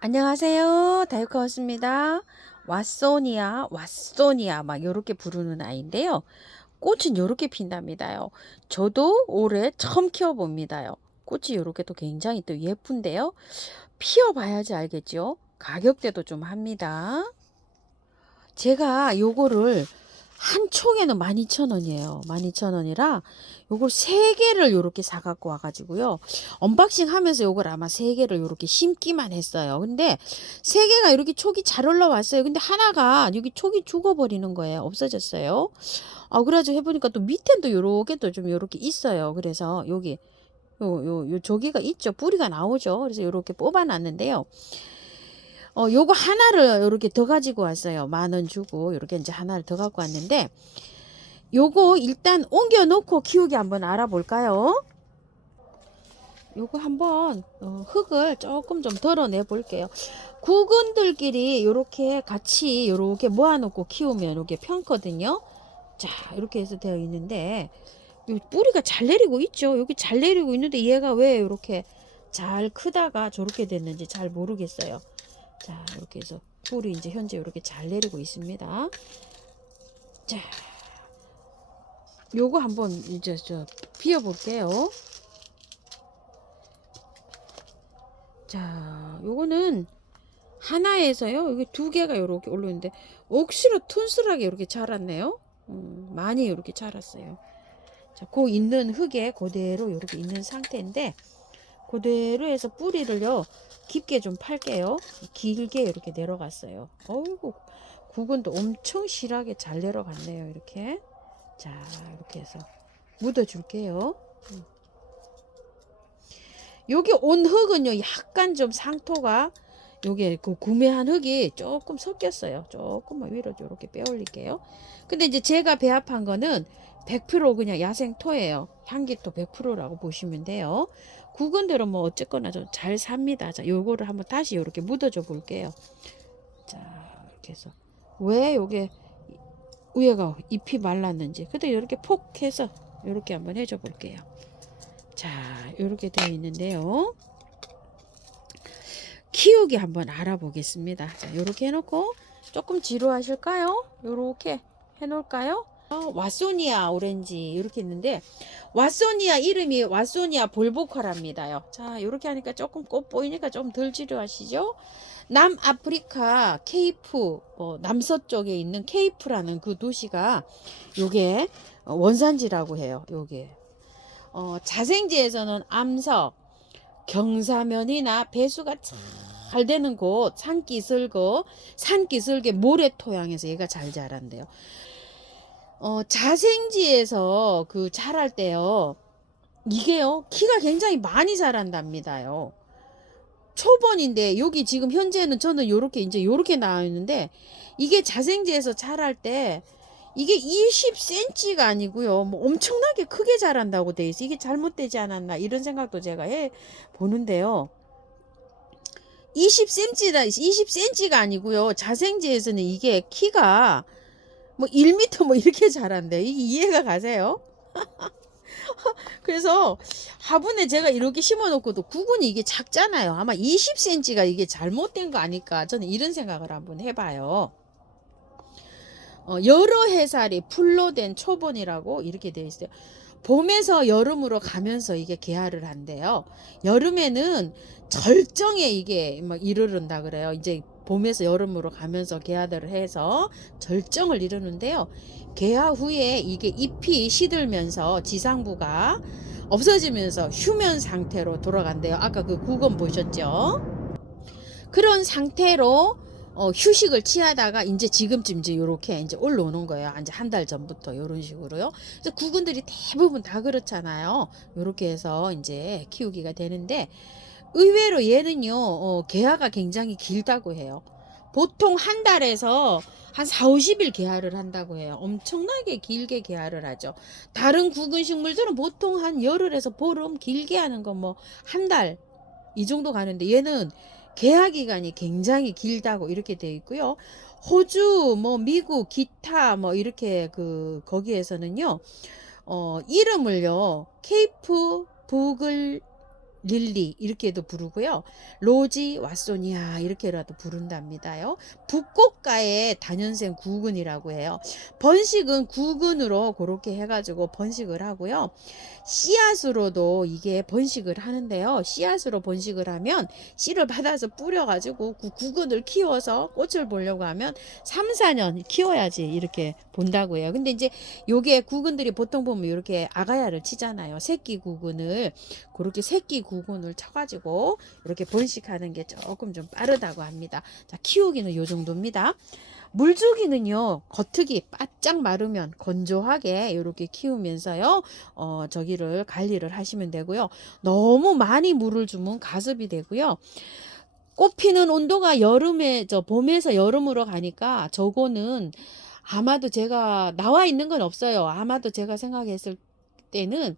안녕하세요. 다이코였습니다. 왓소니아 막 요렇게 부르는 아이인데요. 꽃은 요렇게 핀답니다요. 저도 올해 처음 키워봅니다요. 꽃이 요렇게 또 굉장히 또 예쁜데요. 피워봐야지 알겠죠. 가격대도 좀 합니다. 제가 요거를 한 총에는 12,000원이에요. 12,000원이라 요걸 3개를 요렇게 사갖고 와가지고요. 언박싱 하면서 요걸 아마 3개를 요렇게 심기만 했어요. 근데 3개가 이렇게 촉이 잘 올라왔어요. 근데 하나가 여기 촉이 죽어버리는 거예요. 없어졌어요. 그래가지고 해보니까 또 밑에도 요렇게 또 좀 요렇게 있어요. 그래서 여기 요 저기가 있죠. 뿌리가 나오죠. 그래서 요렇게 뽑아놨는데요. 요거 하나를 요렇게 더 가지고 왔어요. 10,000원 주고 요렇게 이제 하나를 더 갖고 왔는데 요거 일단 옮겨 놓고 키우기 한번 알아볼까요? 요거 한번 흙을 조금 좀 덜어내 볼게요. 구근들끼리 요렇게 같이 요렇게 모아놓고 키우면 요렇게 편거든요. 자, 이렇게 해서 되어 있는데 요 뿌리가 잘 내리고 있죠. 여기 잘 내리고 있는데 얘가 왜 이렇게 잘 크다가 저렇게 됐는지 잘 모르겠어요. 자, 이렇게 해서 뿌리 이제 현재 이렇게 잘 내리고 있습니다. 자, 요거 한번 이제 비워 볼게요. 자, 요거는 하나에서요. 여기 2개가 이렇게 올라오는데 억시로 튼실하게 이렇게 자랐네요. 많이 이렇게 자랐어요. 자, 그 있는 흙에 그대로 이렇게 있는 상태인데 그대로 해서 뿌리를요 깊게 좀 팔게요. 길게 이렇게 내려갔어요. 어이구, 구근도 엄청 실하게 잘 내려갔네요. 이렇게. 자, 이렇게 해서 묻어 줄게요. 여기 온 흙은요 약간 좀 상토가 요게 그 구매한 흙이 조금 섞였어요. 조금만 위로 이렇게 빼 올릴게요. 근데 이제 제가 배합한 거는 100% 그냥 야생토예요. 향기토 100%라고 보시면 돼요. 구근대로 뭐 어쨌거나 좀 잘 삽니다. 자, 요거를 한번 다시 이렇게 묻어줘 볼게요. 자, 이렇게 해서 왜 요게 위에가 잎이 말랐는지 그때 이렇게 폭 해서 이렇게 한번 해줘 볼게요. 자, 이렇게 되어 있는데요. 키우기 한번 알아보겠습니다. 자, 요렇게 해놓고 조금 지루하실까요? 요렇게 해놓을까요? 왓소니아 오렌지 이렇게 있는데 왓소니아 이름이 왓소니아 볼보카랍니다요. 자, 요렇게 하니까 조금 꽃 보이니까 좀 덜 지루하시죠? 남아프리카 케이프 남서쪽에 있는 케이프라는 그 도시가 요게 원산지라고 해요. 요게 자생지에서는 암석 경사면이나 배수가 잘 되는 곳, 산기슭의 모래 토양에서 얘가 잘 자란대요. 자생지에서 그 자랄 때요, 이게요, 키가 굉장히 많이 자란답니다요. 초본인데, 여기 지금 현재는 저는 요렇게, 이제 요렇게 나와 있는데, 이게 자생지에서 자랄 때, 이게 20cm가 아니고요, 뭐 엄청나게 크게 자란다고 돼 있어. 이게 잘못되지 않았나, 이런 생각도 제가 해 보는데요. 20cm가 아니고요. 자생지에서는 이게 키가 뭐 1m 뭐 이렇게 자란대. 이게 이해가 가세요? 그래서 화분에 제가 이렇게 심어놓고도 구근이 이게 작잖아요. 아마 20cm가 이게 잘못된 거 아닐까. 저는 이런 생각을 한번 해봐요. 여러 해살이 풀로 된 초본이라고 이렇게 되어 있어요. 봄에서 여름으로 가면서 이게 개화를 한대요. 여름에는 절정에 이게 막 이르른다 그래요. 이제 봄에서 여름으로 가면서 개화들을 해서 절정을 이루는데요. 개화 후에 이게 잎이 시들면서 지상부가 없어지면서 휴면 상태로 돌아간대요. 아까 그 구건 보셨죠? 그런 상태로 휴식을 취하다가 이제 지금쯤 이제 요렇게 이제 올라오는 거예요. 이제 한 달 전부터 요런 식으로요. 그래서 구근들이 대부분 다 그렇잖아요. 요렇게 해서 이제 키우기가 되는데 의외로 얘는요, 개화가 굉장히 길다고 해요. 보통 한 달에서 한 4, 50일 개화를 한다고 해요. 엄청나게 길게 개화를 하죠. 다른 구근 식물들은 보통 한 열흘에서 보름 길게 하는 거 뭐 한 달 이 정도 가는데 얘는 개화 기간이 굉장히 길다고 이렇게 되어 있고요. 호주, 뭐 미국, 기타 뭐 이렇게 그 거기에서는요, 이름을요 케이프 부글 릴리 이렇게도 부르고요. 로지 왓소니아 이렇게라도 부른답니다요. 북꽃가의 다년생 구근이라고 해요. 번식은 구근으로 그렇게 해가지고 번식을 하고요. 씨앗으로도 이게 번식을 하는데요. 씨앗으로 번식을 하면 씨를 받아서 뿌려가지고 그 구근을 키워서 꽃을 보려고 하면 3, 4년 키워야지 이렇게 본다고 해요. 근데 이제 요게 구근들이 보통 보면 이렇게 아가야를 치잖아요. 새끼 구근을. 그렇게 새끼 구근을 쳐가지고 이렇게 번식하는 게 조금 좀 빠르다고 합니다. 자, 키우기는 요 정도입니다. 물주기는요, 겉흙이 바짝 마르면 건조하게 이렇게 키우면서요, 저기를 관리를 하시면 되고요. 너무 많이 물을 주면 가습이 되고요. 꽃 피는 온도가 봄에서 여름으로 가니까 저거는 아마도 제가 나와 있는 건 없어요. 아마도 제가 생각했을 때는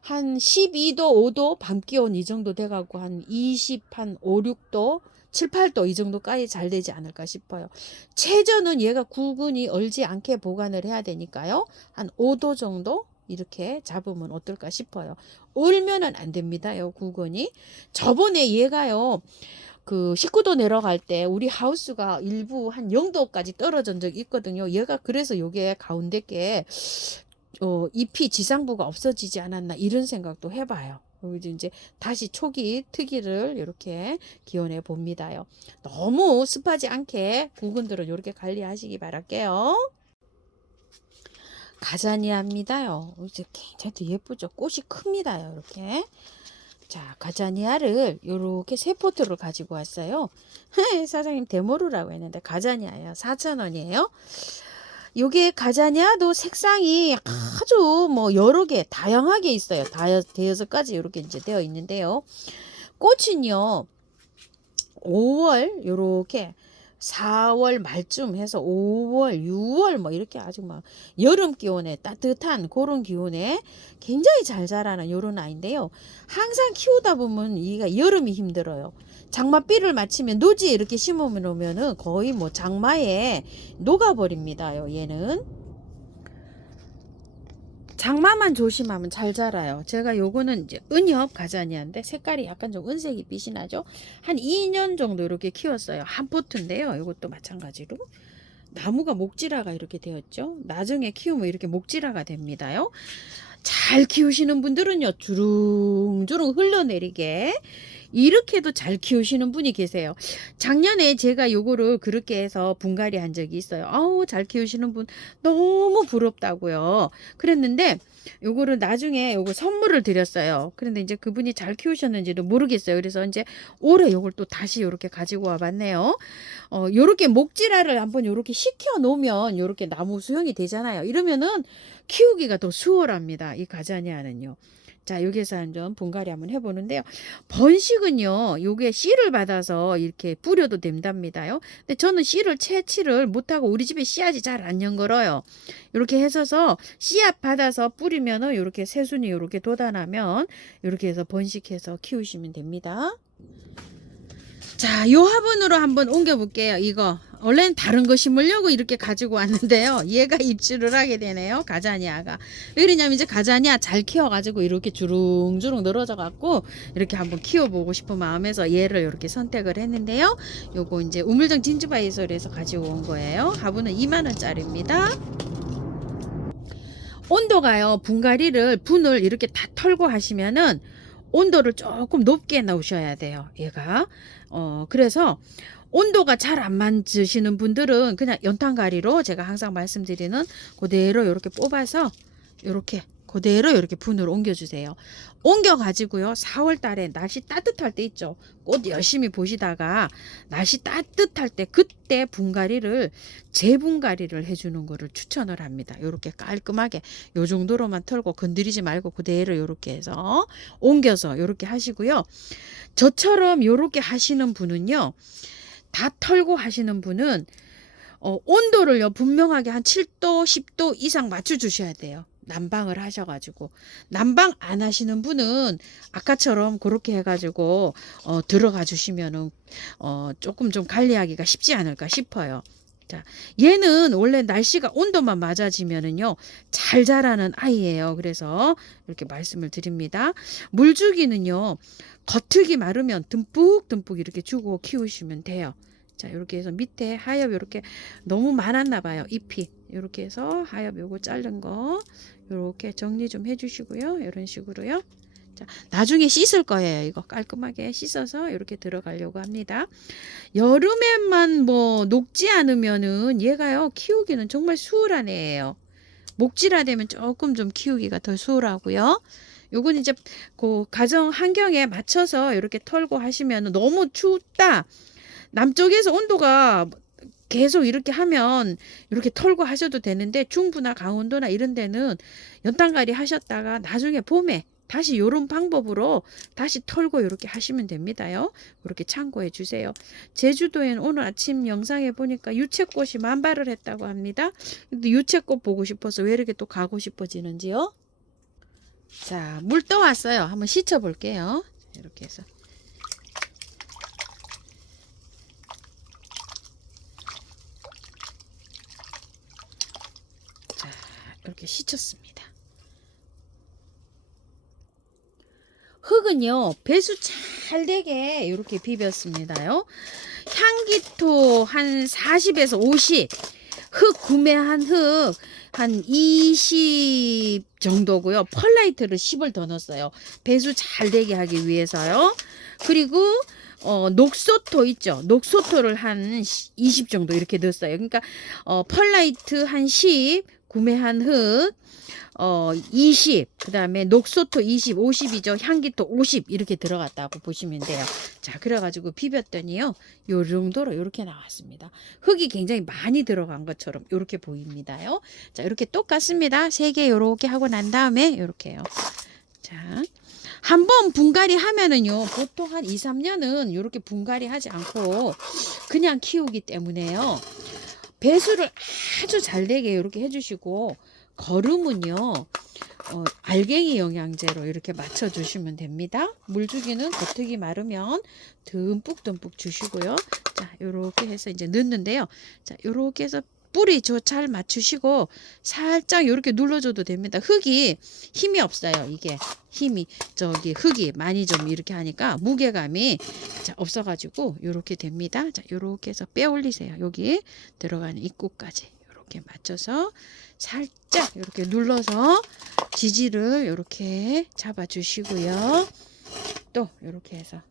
한 12도, 5도, 밤 기온 이 정도 돼갖고 한 5, 6도, 7, 8도 이 정도까지 잘 되지 않을까 싶어요. 최저는 얘가 구근이 얼지 않게 보관을 해야 되니까요. 한 5도 정도 이렇게 잡으면 어떨까 싶어요. 얼면은 안 됩니다요, 구근이. 저번에 얘가요. 그 19도 내려갈 때 우리 하우스가 일부 한 0도까지 떨어진 적이 있거든요. 얘가 그래서 요게 가운데 게 잎이 지상부가 없어지지 않았나 이런 생각도 해봐요. 이제 다시 초기 특이를 이렇게 기원해 봅니다요. 너무 습하지 않게 구근들은 이렇게 관리하시기 바랄게요. 가자니아입니다요. 이제 굉장히 예쁘죠. 꽃이 큽니다요. 이렇게. 자, 가자니아를 이렇게 세 포트를 가지고 왔어요. 사장님 데모르라고 했는데 가자니아예요. 4,000원이에요. 요게 가자니아도 색상이 아주 뭐 여러 개 다양하게 있어요. 대여섯 가지 이렇게 이제 되어 있는데요. 꽃은요 5월 요렇게 4월 말쯤 해서 5월, 6월 뭐 이렇게 아주 막 여름 기온에 따뜻한 그런 기온에 굉장히 잘 자라는 요런 아이인데요. 항상 키우다 보면 이가 여름이 힘들어요. 장마비를 마치면 노지에 이렇게 심어 놓으면은 거의 뭐 장마에 녹아버립니다요. 얘는. 장마만 조심하면 잘 자라요. 제가 요거는 이제 은엽 가자니아인데 색깔이 약간 좀 은색이 빛이 나죠. 한 2년 정도 이렇게 키웠어요. 한 포트인데요. 이것도 마찬가지로 나무가 목질화가 이렇게 되었죠. 나중에 키우면 이렇게 목질화가 됩니다요. 잘 키우시는 분들은요 주릉주릉 흘러내리게 이렇게도 잘 키우시는 분이 계세요. 작년에 제가 요거를 그렇게 해서 분갈이 한 적이 있어요. 아우 잘 키우시는 분 너무 부럽다고요. 그랬는데 요거를 나중에 요거 선물을 드렸어요. 그런데 이제 그분이 잘 키우셨는지도 모르겠어요. 그래서 이제 올해 요걸 또 다시 요렇게 가지고 와 봤네요. 요렇게 목질화를 한번 요렇게 시켜 놓으면 요렇게 나무 수형이 되잖아요. 이러면은 키우기가 더 수월합니다. 이 가자니아는요. 자, 여기서 한번 분갈이 한번 해보는데요. 번식은요, 요게 씨를 받아서 이렇게 뿌려도 된답니다요. 근데 저는 씨를 채취를 못하고 우리 집에 씨앗이 잘 안 연걸어요. 이렇게 해서서 씨앗 받아서 뿌리면은 요렇게 새순이 요렇게 돋아나면 요렇게 해서 번식해서 키우시면 됩니다. 자, 요 화분으로 한번 옮겨 볼게요. 이거 원래는 다른 거 심으려고 이렇게 가지고 왔는데요. 얘가 입주를 하게 되네요. 가자니아가. 왜 그러냐면 이제 가자니아 잘 키워가지고 이렇게 주릉주릉 늘어져 갖고 이렇게 한번 키워보고 싶은 마음에서 얘를 이렇게 선택을 했는데요. 요거 이제 우물정 진주바이솔에서 가지고 온 거예요. 화분은 2만원짜리입니다. 온도가요. 분을 이렇게 다 털고 하시면은 온도를 조금 높게 놓으셔야 돼요. 얘가. 그래서 온도가 잘 안 맞으시는 분들은 그냥 연탄가리로 제가 항상 말씀드리는 그대로 이렇게 뽑아서 이렇게 그대로 이렇게 분을 옮겨주세요. 옮겨 가지고요. 4월 달에 날씨 따뜻할 때 있죠. 꽃 열심히 보시다가 날씨 따뜻할 때 그때 분갈이를 재분갈이를 해주는 거를 추천을 합니다. 이렇게 깔끔하게 요 정도로만 털고 건드리지 말고 그대로 이렇게 해서 옮겨서 이렇게 하시고요. 저처럼 이렇게 하시는 분은요. 다 털고 하시는 분은 온도를요 분명하게 한 7도 10도 이상 맞춰 주셔야 돼요. 난방을 하셔가지고. 난방 안 하시는 분은 아까처럼 그렇게 해가지고 들어가 주시면은 조금 좀 관리하기가 쉽지 않을까 싶어요. 자, 얘는 원래 날씨가 온도만 맞아지면은요, 잘 자라는 아이예요. 그래서 이렇게 말씀을 드립니다. 물 주기는요, 겉흙이 마르면 듬뿍듬뿍 이렇게 주고 키우시면 돼요. 자, 이렇게 해서 밑에 하엽 이렇게 너무 많았나 봐요. 잎이. 이렇게 해서 하엽 요거 자른 거 이렇게 정리 좀 해주시고요. 이런 식으로요. 자, 나중에 씻을 거예요. 이거 깔끔하게 씻어서 이렇게 들어가려고 합니다. 여름에만 뭐 녹지 않으면은 얘가요, 키우기는 정말 수월한 애예요. 목질화 되면 조금 좀 키우기가 더 수월하고요. 요건 이제 그 가정 환경에 맞춰서 이렇게 털고 하시면, 너무 춥다, 남쪽에서 온도가 계속 이렇게 하면 이렇게 털고 하셔도 되는데, 중부나 강원도나 이런 데는 연탄갈이 하셨다가 나중에 봄에 다시 요런 방법으로 다시 털고 이렇게 하시면 됩니다요. 그렇게 참고해 주세요. 제주도엔 오늘 아침 영상에 보니까 유채꽃이 만발을 했다고 합니다. 근데 유채꽃 보고 싶어서 왜 이렇게 또 가고 싶어지는지요? 자, 물 떠왔어요. 한번 씻어 볼게요. 이렇게 해서. 자, 이렇게 씻었습니다. 흙은요, 배수 잘 되게 이렇게 비볐습니다요. 향기토 한 40에서 50, 흙 구매한 흙 한 20 정도고요. 펄라이트를 10을 더 넣었어요. 배수 잘 되게 하기 위해서요. 그리고 녹소토 있죠. 녹소토를 한 20 정도 이렇게 넣었어요. 그러니까 펄라이트 한 10, 구매한 흙 20, 그 다음에 녹소토 20, 50이죠. 향기토 50 이렇게 들어갔다고 보시면 돼요. 자, 그래가지고 비볐더니요, 요 정도로 이렇게 나왔습니다. 흙이 굉장히 많이 들어간 것처럼 이렇게 보입니다요. 자, 이렇게 똑같습니다. 3개 이렇게 하고 난 다음에 이렇게요. 자, 한번 분갈이 하면은요, 보통 한 2, 3년은 이렇게 분갈이 하지 않고 그냥 키우기 때문에요, 배수를 아주 잘 되게 이렇게 해주시고, 거름은요, 알갱이 영양제로 이렇게 맞춰주시면 됩니다. 물주기는 겉흙이 마르면 듬뿍듬뿍 주시고요. 자, 요렇게 해서 이제 넣는데요. 자, 요렇게 해서 뿌리 잘 맞추시고 살짝 요렇게 눌러줘도 됩니다. 흙이 힘이 없어요. 이게 힘이, 흙이 많이 좀 이렇게 하니까 무게감이 없어가지고 요렇게 됩니다. 자, 요렇게 해서 빼 올리세요. 여기 들어가는 입구까지. 이렇게 맞춰서 살짝 이렇게 눌러서 지지를 이렇게 잡아 주시고요. 또 이렇게 해서,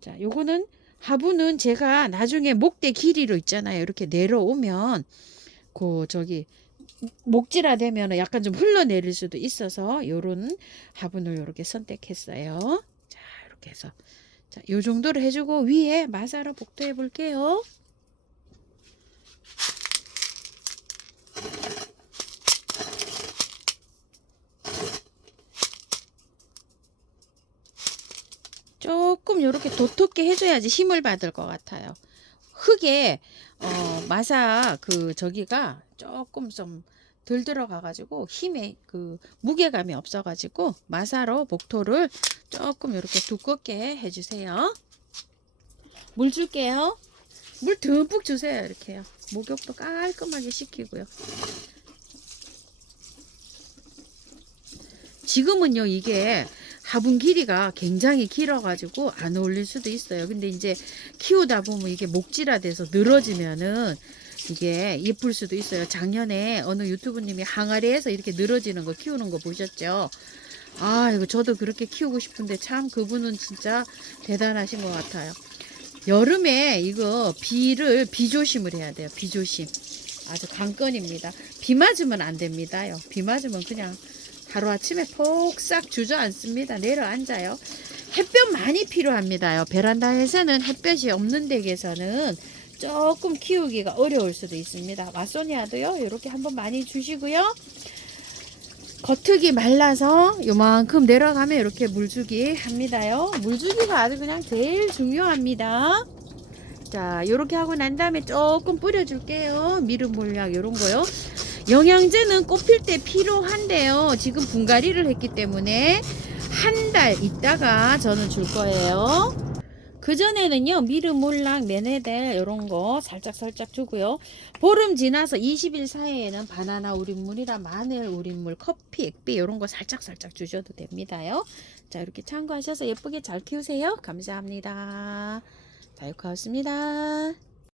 자, 요거는 화분은 제가 나중에 목대 길이로 있잖아요. 이렇게 내려오면 목질화 되면 약간 좀 흘러내릴 수도 있어서 요런 화분을 이렇게 선택했어요. 자, 이렇게 해서, 자, 요 정도로 해주고 위에 마사로 복도해 볼게요. 조금 이렇게 도톰게 해줘야지 힘을 받을 것 같아요. 흙에 마사 저기가 조금 좀 덜 들어가가지고 힘에 무게감이 없어가지고 마사로 복토를 조금 이렇게 두껍게 해주세요. 물 줄게요. 물 듬뿍 주세요. 이렇게요. 목욕도 깔끔하게 시키고요. 지금은요, 이게 화분 길이가 굉장히 길어가지고 안 어울릴 수도 있어요. 근데 이제 키우다 보면 이게 목질화 돼서 늘어지면은 이게 예쁠 수도 있어요. 작년에 어느 유튜브님이 항아리에서 이렇게 늘어지는 거 키우는 거 보셨죠? 아, 이거 저도 그렇게 키우고 싶은데 참 그분은 진짜 대단하신 것 같아요. 여름에 이거 비 조심을 해야 돼요. 비 조심. 아주 관건입니다. 비 맞으면 안 됩니다요. 비 맞으면 그냥 하루아침에 폭삭 주저앉습니다. 내려앉아요. 햇볕 많이 필요합니다요. 베란다에서는 햇볕이 없는 댁에서는 조금 키우기가 어려울 수도 있습니다. 와소니아도요, 이렇게 한번 많이 주시고요. 겉흙이 말라서 요만큼 내려가면 이렇게 물주기 합니다요. 물주기가 아주 그냥 제일 중요합니다. 자, 요렇게 하고 난 다음에 조금 뿌려줄게요. 미름 물약 요런 거요. 영양제는 꽃 필 때 필요한데요. 지금 분갈이를 했기 때문에 한 달 있다가 저는 줄 거예요. 그전에는요, 미름, 몰랑, 메네델 이런 거 살짝 주고요. 보름 지나서 20일 사이에는 바나나 우린물이랑 마늘 우린물, 커피, 액비 이런 거 살짝 주셔도 됩니다요. 자, 이렇게 참고하셔서 예쁘게 잘 키우세요. 감사합니다. 다육하였습니다.